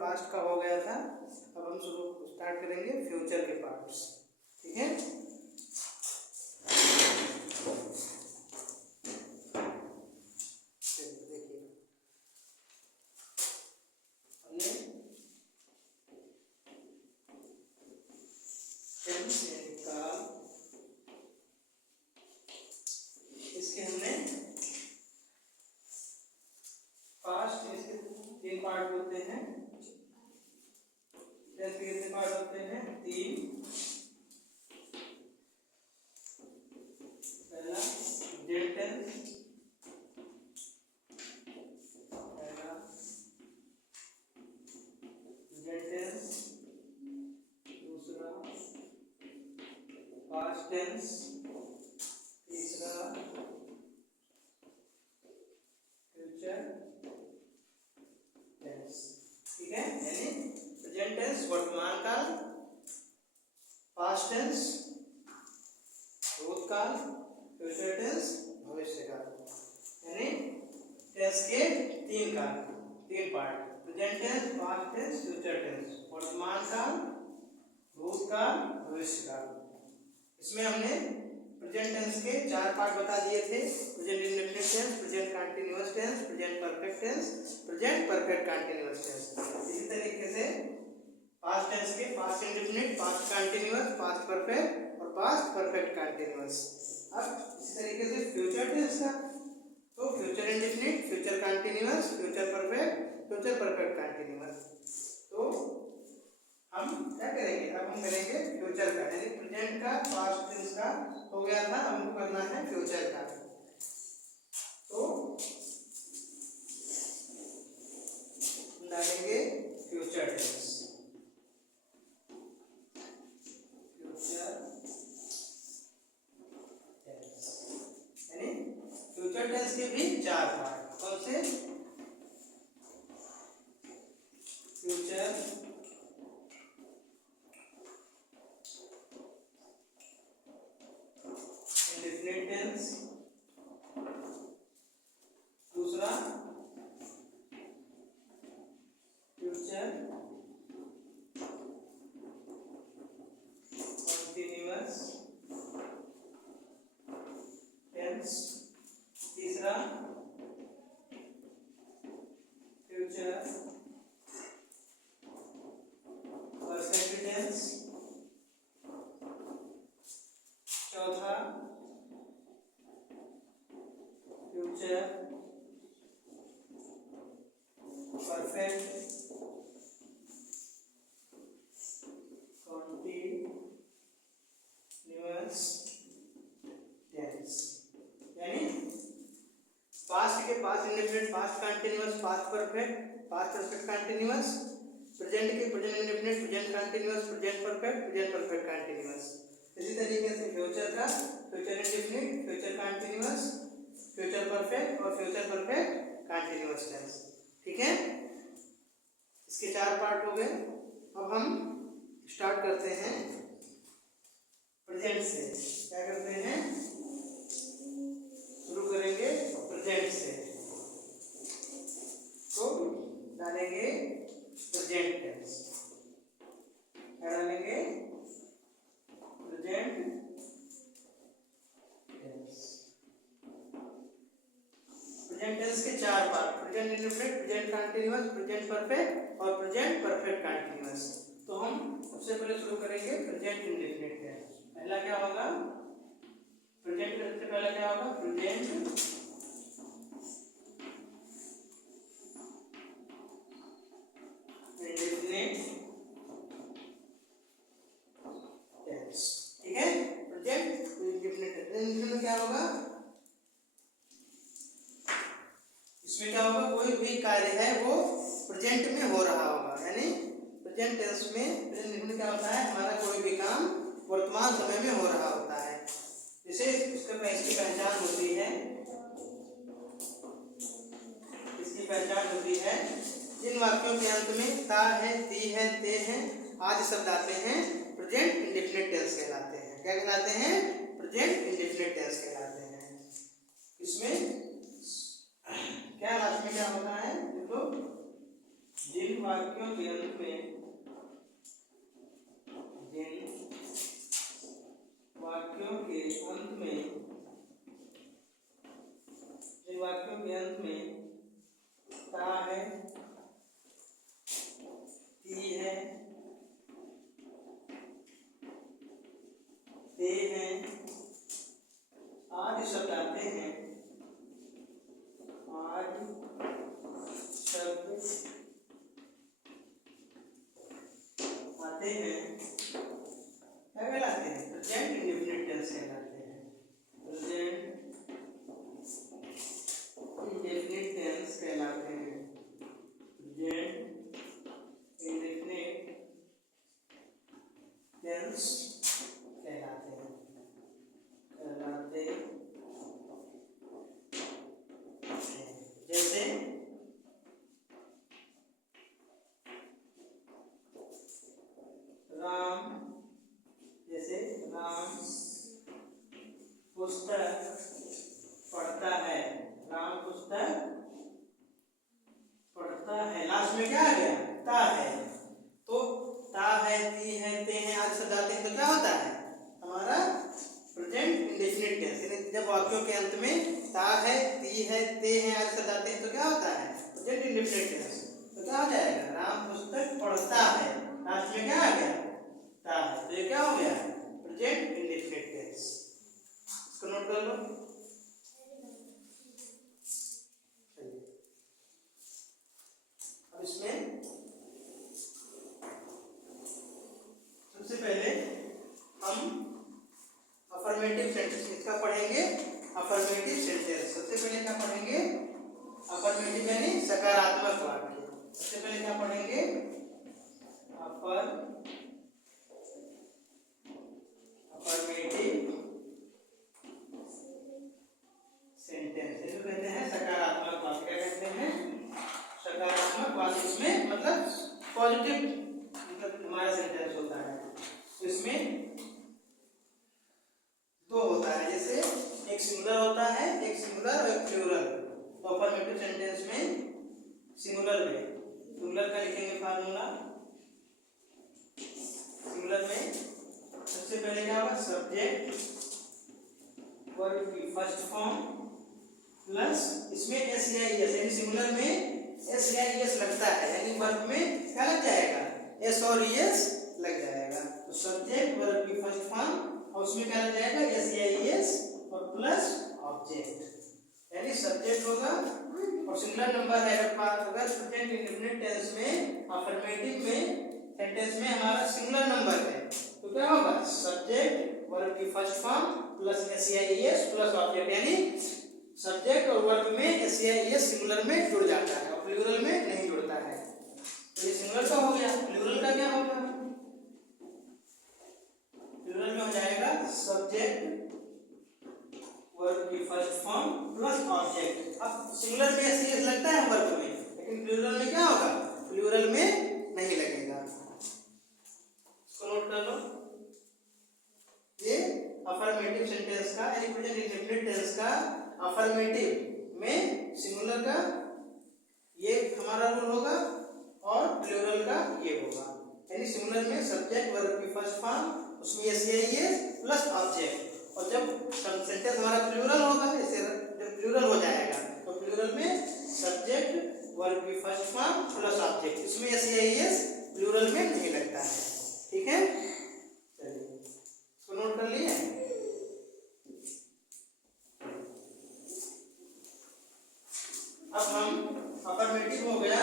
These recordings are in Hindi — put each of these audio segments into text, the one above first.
पास्ट का हो गया था। अब हम शुरू स्टार्ट करेंगे फ्यूचर के पार्ट्स। ठीक है, देखिए हमने काल, इसके हमने पास्ट, इसके 3 पार्ट होते हैं। टेंस के कितने पार्ट होते हैं? 3। पहला प्रेजेंट टेंस, दूसरा पास्ट टेंस, तीसरा फ्यूचर टेंस। ठीक है, यानी प्रेजेंट टेंस वर्तमान काल, पास्ट टेंस भूतकाल, फ्यूचर टेंस भविष्य काल। यानी टेंस के 3 काल, 3 part, present tense, past tense, future tense, वर्तमान काल, भूतकाल, भविष्य काल। इसमें हमने प्रेजेंट टेंस के 4 पार्ट बता दिए थे। Present indefinite tense, present continuous tense, present perfect tense, present perfect continuous tense. इसी तरीके से पास्ट टेंस के past indefinite, past continuous, past perfect और पास्ट परफेक्ट कंटीन्यूअस। अब इसी तरीके से फ्यूचर टेंस का, तो future indefinite, future continuous, future perfect, future perfect continuous. तो हम क्या करेंगे? अब हम करेंगे फ्यूचर का, यानी प्रेजेंट का, पास्ट टेंस का हो गया था, अब हमको करना है फ्यूचर का। तो डालेंगे फ्यूचर टेंस, फ्यूचर टेंस, यानी फ्यूचर टेंस के भी 4 पार्ट। कौन से? फ्यूचर इंडेफिनिट टेंस, दूसरा फ्यूचर कंटीन्यूअस टेंस, तीसरा फ्यूचर परफेक्ट टेंस, चौथा फ्यूचर परफेक्ट कंटीन्यूअस टेंस। यानी पास्ट के past indefinite, past continuous, past perfect, past perfect continuous, present के present indefinite, present continuous, present perfect, present perfect continuous. इसी तरीके से फ्यूचर का future indefinite, future continuous, future perfect और फ्यूचर परफेक्ट कंटीन्यूअस टेंस। ठीक है, इसके 4 पार्ट हो गए। अब हम स्टार्ट करते हैं प्रेजेंट से। क्या करते हैं? शुरू करेंगे प्रेजेंट से। तो डालेंगे प्रेजेंट टेंस, क्या डालेंगे? Present tense. प्रेजेंट टेंस के 4 part, present indefinite, present continuous, present perfect और प्रेजेंट परफेक्ट कंटीन्यूअस। तो हम सबसे पहले शुरू करेंगे प्रेजेंट इंडेफिनिट टेंस। पहला क्या होगा? प्रेजेंट टेंस से पहला क्या होगा? Present indefinite tense. ठीक है, प्रेजेंट इंडेफिनिट टेंस में क्या होगा? इसमें क्या होगा? कोई भी कार्य है वो प्रेजेंट में हो रहा होगा। यानी प्रेजेंट टेंस में प्रेजेंट इंडेफिनिट क्या होता है? हमारा कोई भी काम वर्तमान समय में हो रहा होता है। जैसे इसकी पहचान होती है, इसकी पहचान होती है जिन वाक्यों के अंत में ता है, ती है, ते है आदि शब्द आते हैं, प्रेजेंट इंडेफिनिट टेंस कहलाते हैं। क्या कहलाते हैं? प्रेजेंट इंडेफिनिट टेंस कहलाते हैं। इसमें क्या लास्ट में क्या होता है? देखो जिन वाक्यों के अंत में ता है, ती है, ते हैं आदि शब्द आते हैं, आदि शब्द आते हैं, क्या कहलाते हैं? प्रेजेंट इंडेफिनिट टेंस कहलाते हैं। प्रेजेंट इंडेफिनिट टेंस कहलाते हैं। प्रेजेंट इंडेफिनिट टेंस कहलाते हैं। जैसे राम पुस्तक पढ़ता है। राम पुस्तक पढ़ता है। लास्ट में क्या आ गया? ता है। तो ता है, ती है, ते हैं आदि शब्द आते हैं तो क्या होता है? हमारा प्रेजेंट इंडेफिनिट टेंस। जब वाक्यों के अंत में ता है, ती है, ते हैं आदि शब्द आते हैं तो क्या होता है? Present indefinite tense. तो क्या हो जाएगा? राम पुस्तक पढ़ता है। लास्ट में क्या आ गया? ता है। तो ये क्या हो गया? Present indefinite tense. इसको नोट कर लो। अब इसमें सबसे पहले हम अफर्मेटिव सेंटेंस इसका पढ़ेंगे। अफर्मेटिव सेंटेंस सबसे पहले क्या पढ़ेंगे? अफर्मेटिव यानी सकारात्मक वाक्य। सबसे पहले क्या पढ़ेंगे? अफर्मेटिव सेंटेंस इसको कहते हैं सकारात्मक वाक्य। क्या कहते हैं? सकारात्मक वाक्य। इसमें मतलब पॉजिटिव मतलब हमारा सेंटेंस होता है। तो इसमें दो होता है, जैसे एक सिंगुलर होता है, एक सिंगुलर और एक प्लूरल। तो अफर्मेटिव सेंटेंस में सिंगुलर का लिखेंगे फार्मूला। सिंगुलर में सबसे पहले क्या होगा? सब्जेक्ट वर्ब की फर्स्ट फॉर्म प्लस इसमें एस या ईएस, यानी सिंगुलर में एस या ईएस लगता है, यानी वर्ब में क्या लग जाएगा? एस और ईएस लग जाएगा। तो सब्जेक्ट वर्ब की फर्स्ट फॉर्म और उसमें क्या लग जाएगा? एस या ईएस और प्लस ऑब्जेक्ट, यानी सब्जेक्ट होगा और सिंगुलर नंबर है। अगर प्रेजेंट इंडेफिनिट टेंस में अफर्मेटिव में सेंटेंस में हमारा सिंगुलर नंबर है तो क्या होगा? सब्जेक्ट वर्ब की फर्स्ट फॉर्म प्लस एस या ईएस प्लस ऑब्जेक्ट, यानी सब्जेक्ट और वर्ब में एस या ईएस सिंगुलर में जुड़ जाता है और प्लूरल में नहीं जुड़ता है। तो ये सिंगुलर का हो गया। प्लूरल का क्या होगा? प्लूरल में हो जाएगा सब्जेक्ट वर्ब की फर्स्ट फॉर्म प्लस ऑब्जेक्ट। अब सिंगुलर में एस ईएस लगता है वर्ब में, लेकिन प्लूरल में क्या होगा? प्लूरल में नहीं लगेगा। इसको नोट कर लो। ये अफर्मेटिव सेंटेंस का यानी प्रेजेंट इंडेफिनिट टेंस का अफर्मेटिव में सिंगुलर का ये हमारा रूल होगा और प्लूरल का ये होगा। यानी सिंगुलर में सब्जेक्ट वर्ब की फर्स्ट फॉर्म उसमें एस या ईएस प्लस ऑब्जेक्ट, और जब सेंटेंस हमारा प्लूरल होगा, जैसे जब प्लूरल हो जाएगा तो प्लूरल में सब्जेक्ट वर्ब की फर्स्ट फॉर्म प्लस ऑब्जेक्ट, इसमें एस या ईएस प्लूरल में नहीं लगता है। ठीक है, चलिए इसको नोट कर लिए। अब हम अफर्मेटिव हो गया,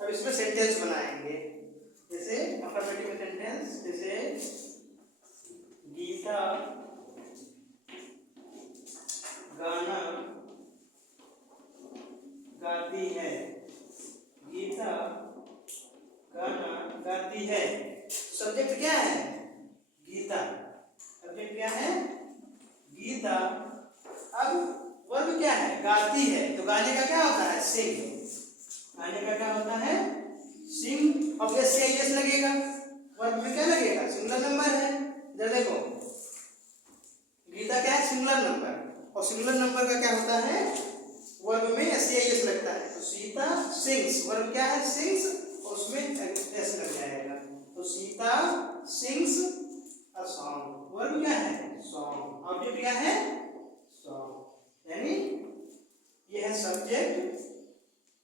अब इसमें सेंटेंस बनाएंगे। जैसे अफर्मेटिव सेंटेंस, जैसे गीता गाना गाती है। गीता गाना गाती है। सब्जेक्ट क्या है? गीता। सब्जेक्ट क्या है? गीता। अब वर्ब क्या है? गाती है। तो गाने का क्या होता है? सिंग। गाने का क्या होता है? सिंग। अब एस या ईएस लगेगा, वर्ब में क्या लगेगा? सिंगुलर नंबर है। इधर देखो, गीता क्या है? सिंगुलर नंबर, और सिंगुलर नंबर का क्या होता है? वर्ब में एस या ईएस लगता है। तो सीता सिंग्स, वर्ब क्या है? सिंग्स, और उसमें एस लग जाएगा। तो Sita sings a song, verb क्या है? सॉन्ग। ऑब्जेक्ट क्या है? सॉन्ग। यानी ये है सब्जेक्ट,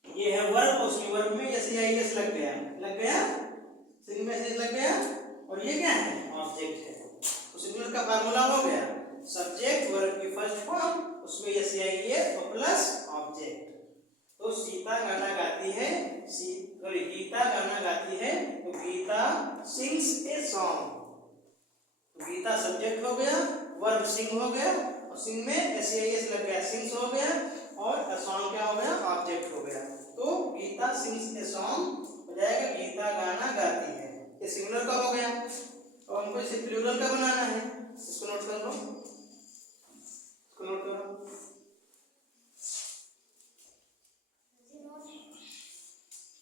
ये है वर्ब, उसमें वर्ब में एस या एस लग गया, लग गया, सिंग में एस लग गया, और ये क्या है? ऑब्जेक्ट है। तो सिंगुलर का फार्मूला हो गया सब्जेक्ट वर्ब की फर्स्ट फॉर्म, उसमें एस या एस और प्लस ऑब्जेक्ट। तो सीता गाना गाती है, गीता गाना गाती है, तो गीता सिंग्स ए सॉन्ग। तो गीता सब्जेक्ट हो गया, वर्ब सिंग हो गया, और सिंग में एस या एस लग गया, सिंग्स हो गया, और सॉन्ग क्या हो गया? ऑब्जेक्ट हो गया। तो गीता सिंग्स ए सॉन्ग हो जाएगा गीता गाना गाती है। ये सिंगुलर का हो गया। तो हमको इसे प्लूरल का बनाना है, इसको नोट कर लो, इसको नोट करो।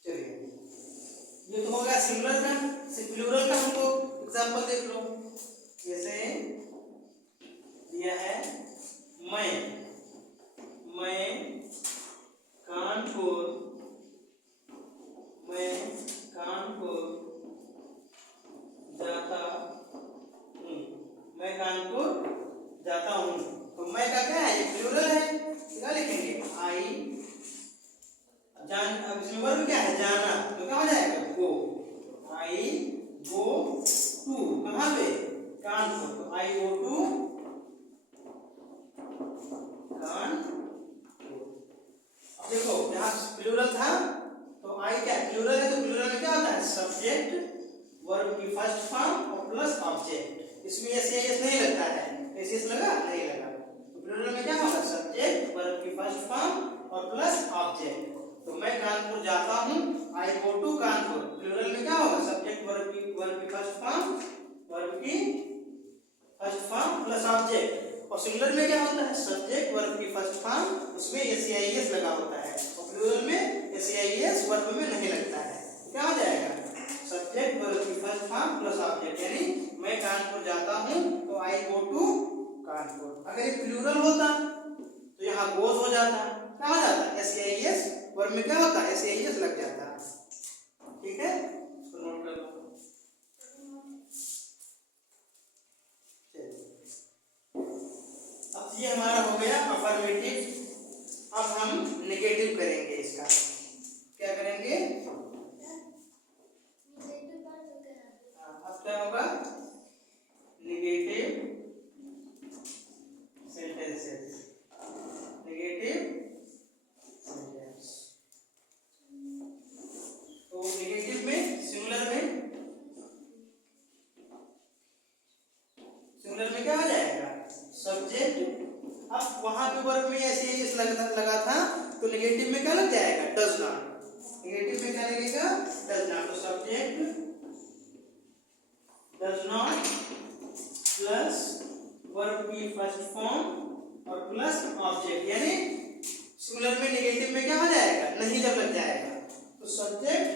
चलिए, ये तो हो गया सिंगुलर का। प्लूरल का हमको एग्जांपल देख लो। जैसे दिया है मैं कानपुर जाता हूँ, मैं कानपुर जाता हूँ। तो मैं का क्या है? ये प्लूरल है, क्या लिखेंगे? आई जान। अब इसमें वर्ब क्या है? जाना, तो क्या हो जाएगा? गो। आई गो टू, कहाँ पे? कानपुर। तो आई गो टू कानपुर। अब देखो यहाँ प्लूरल था, तो आई क्या प्लूरल है, तो प्लूरल में क्या होता है? सब्जेक्ट वर्ब की फर्स्ट फॉर्म और प्लस ऑब्जेक्ट। इसमें एस या एस नहीं लगता है, एस एस लगा? नहीं लगा। तो प्लूरल में क्या होगा? सब्जेक्ट वर्ब की फर्स्ट फॉर्म और प्लस ऑब्जेक्ट। तो मैं कानपुर जाता हूँ, आई गो टू कानपुर। प्लूरल में क्या होगा? सब्जेक्ट वर्ब की फर्स्ट फॉर्म, वर्ब की फर्स्ट फॉर्म प्लस ऑब्जेक्ट। और सिंगुलर में क्या होता है? सब्जेक्ट वर्ब की फर्स्ट फॉर्म, उसमें एस या एस लगा होता है, और प्लूरल में एस या एस वर्ब में नहीं लगता है। क्या हो जाएगा? सब्जेक्ट वर्ब की फर्स्ट फॉर्म प्लस ऑब्जेक्ट। यानी मैं कानपुर जाता हूँ, तो आई गो टू कानपुर। अगर ये प्लूरल होता तो यहाँ गोज हो जाता, क्या हो जाता? एस या एस वर्ब में क्या होता? एस या एस लग जाता। ठीक है, इसको नोट कर लो। अब ये हमारा हो गया अफर्मेटिव। अब हम नेगेटिव करेंगे इसका। क्या करेंगे? अब क्या होगा? Negative sentences. Negative sentence. तो नेगेटिव में सिंगुलर में क्या हो जाएगा? सब्जेक्ट। अब वहां पे वर्ब में ऐसे ही लगा था, तो नेगेटिव में क्या लग जाएगा? Does not. नेगेटिव में क्या लगेगा? Does not. तो subject does not plus verb की फर्स्ट फॉर्म और प्लस ऑब्जेक्ट। यानी सिंगुलर में नेगेटिव में क्या हो जाएगा? नहीं जब लग जाएगा, तो सब्जेक्ट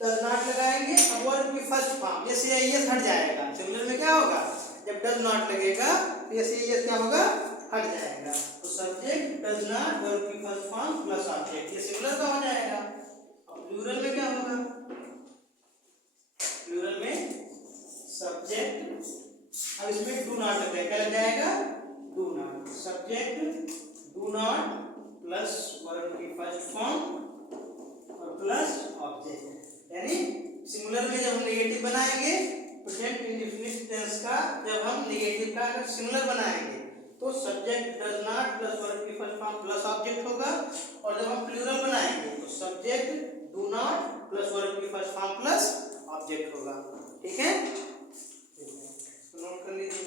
डज नॉट लगाएंगे, अब वर्ब की फर्स्ट फॉर्म एस या एस हट जाएगा। सिंगुलर में क्या होगा? जब डज नॉट लगेगा तो एस या एस क्या होगा? हट जाएगा। तो सब्जेक्ट डज नॉट वर्ब की फर्स्ट फॉर्म प्लस ऑब्जेक्ट, ये सिंगुलर का हो जाएगा। अब प्लूरल में क्या होगा? प्लूरल में सब्जेक्ट, अब इसमें डू नॉट लग जाएगा, क्या लग जाएगा? Do not. Subject do not plus verb की फर्स्ट फॉर्म और प्लस ऑब्जेक्ट। यानी सिंगुलर में जब हम नेगेटिव बनाएंगे, प्रेजेंट इंडेफिनिट टेंस का जब हम नेगेटिव का अगर सिंगुलर बनाएंगे, तो subject does not plus verb की फर्स्ट फॉर्म प्लस ऑब्जेक्ट होगा। और जब हम प्लूरल बनाएंगे, तो subject do not plus verb की फर्स्ट फॉर्म प्लस ऑब्जेक्ट होगा। ठीक है, नोट कर लीजिए।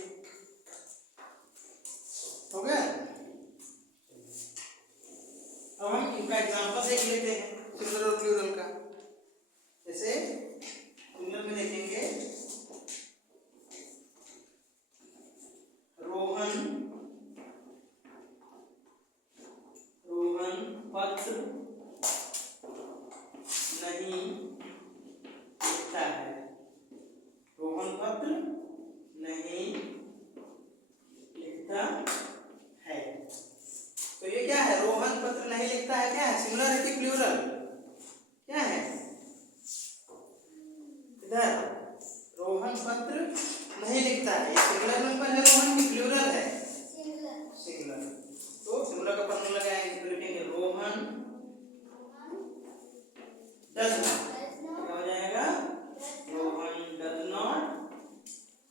हो गया? अब हम इनका एग्जांपल देख लेते हैं सिंगुलर और प्लूरल का। जैसे सिंगुलर में देखेंगे, रोहन पत्र नहीं लिखता है। रोहन पत्र नहीं लिखता है। तो ये क्या है? रोहन पत्र नहीं लिखता है, क्या है? सिंगुलर है कि प्लूरल? क्या है? नहीं लिखता है, ये सिंगुलर नंबर है रोहन की प्लूरल है? सिंगुलर। तो सिंगुलर का फॉर्मूला लगाएंगे तो लिखेंगे रोहन डज नॉट। क्या हो जाएगा? Rohan does not.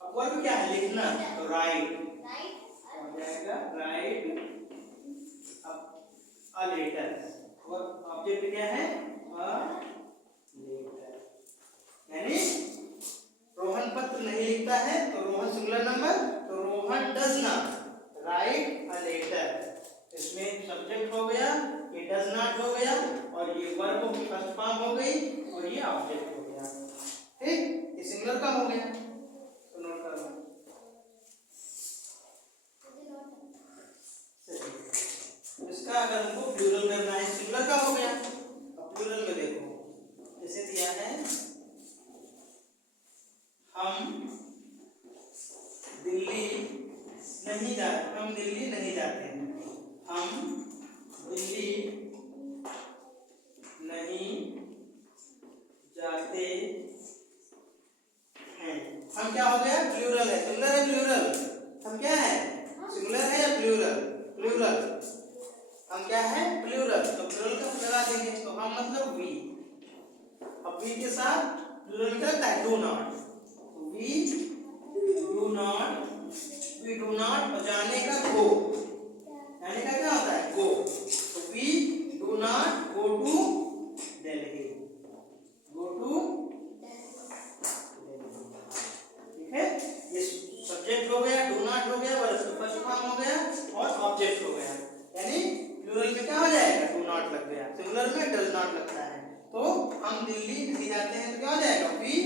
अब वर्ब क्या है? लिखना, तो राइट हो जाएगा, राइट अ लेटर। और ऑब्जेक्ट क्या है? A letter. यानी रोहन पत्र नहीं लिखता है, तो रोहन सिंगुलर नंबर, तो Rohan does not write a letter. इसमें सब्जेक्ट हो गया, ये डज नॉट हो गया, और ये वर्ब की फर्स्ट फॉर्म हो गई, और ये ऑब्जेक्ट हो गया। ठीक, ये सिंगुलर का हो गया, तो नोट कर लो। इसका अगर हमको प्लूरल करना है, सिंगुलर का हो गया। अब प्लूरल में देखो, जैसे दिया है हम दिल्ली नहीं जाते, हम दिल्ली नहीं जाते हैं, हम दिल्ली नहीं जाते हैं। हम क्या हो गया? प्लूरल है, सिंगुलर है प्लूरल? हम क्या है? सिंगुलर है या प्लूरल? प्लूरल। हम क्या है? प्लूरल। तो प्लूरल का लगा देंगे, तो हम मतलब वी। अब वी के साथ प्लूरल क्या होता है? Do not. We do not, we do not जाने का गो, जाने का क्या होता है? गो। तो we do not go to Delhi, go to. ठीक है, ये सब्जेक्ट हो गया, डू नॉट हो गया, वर्ब का फर्स्ट फॉर्म हो गया, और ऑब्जेक्ट हो गया। यानी प्लूरल में क्या हो जाएगा? डू नॉट लग गया, सिंगुलर में डज नॉट लगता है। तो हम दिल्ली नहीं जाते हैं, तो क्या हो जाएगा? वी